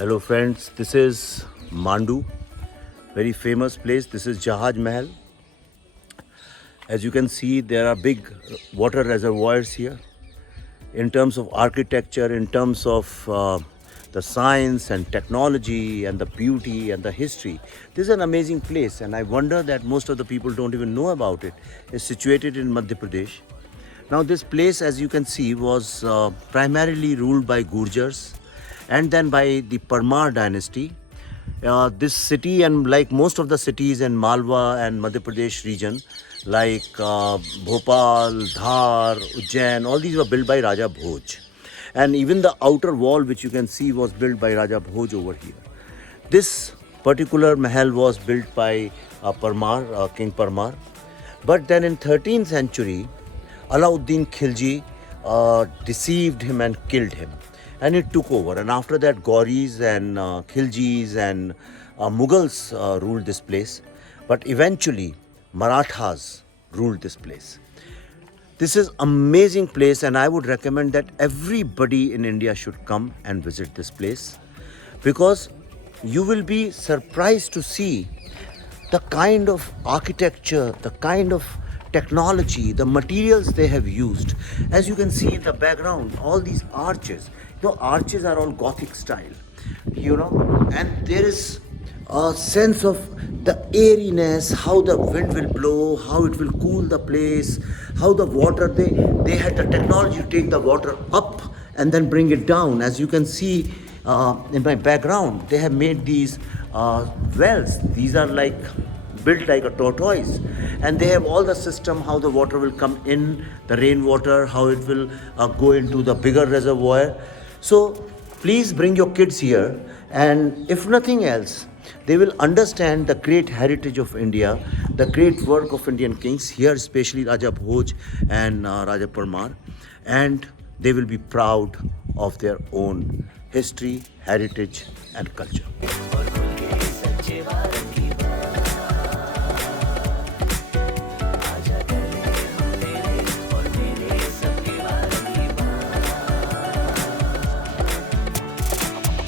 Hello friends, this is Mandu, very famous place. This is Jahaj Mahal. As you can see, there are big water reservoirs here. In terms of architecture, in terms of the science and technology and the beauty and the history, this is an amazing place, and I wonder that most of the people don't even know about it. It's situated in Madhya Pradesh. Now this place, as you can see, was primarily ruled by Gurjars and then by the Parmar dynasty. This city, and like most of the cities in Malwa and Madhya Pradesh region, like Bhopal, Dhar, Ujjain, all these were built by Raja Bhoj. And even the outer wall, which you can see, was built by Raja Bhoj over here. This particular mahal was built by Parmar, King Parmar. But then in 13th century, Alauddin Khilji deceived him and killed him, and it took over. And after that, Gauris and Khiljis and Mughals ruled this place. But eventually, Marathas ruled this place. This is amazing place, and I would recommend that everybody in India should come and visit this place, because you will be surprised to see the kind of architecture, the kind of technology, the materials they have used. As you can see in the background, all these arches, arches are all Gothic style, and there is a sense of the airiness, how the wind will blow, how it will cool the place, how the water, they had the technology to take the water up and then bring it down. As you can see in my background, they have made these wells. These are like built like a tortoise, and they have all the system how the water will come in, the rainwater, how it will go into the bigger reservoir. So please bring your kids here, and if nothing else, they will understand the great heritage of India, the great work of Indian kings here, especially Raja Bhoj and Raja Parmar, and they will be proud of their own history, heritage and culture.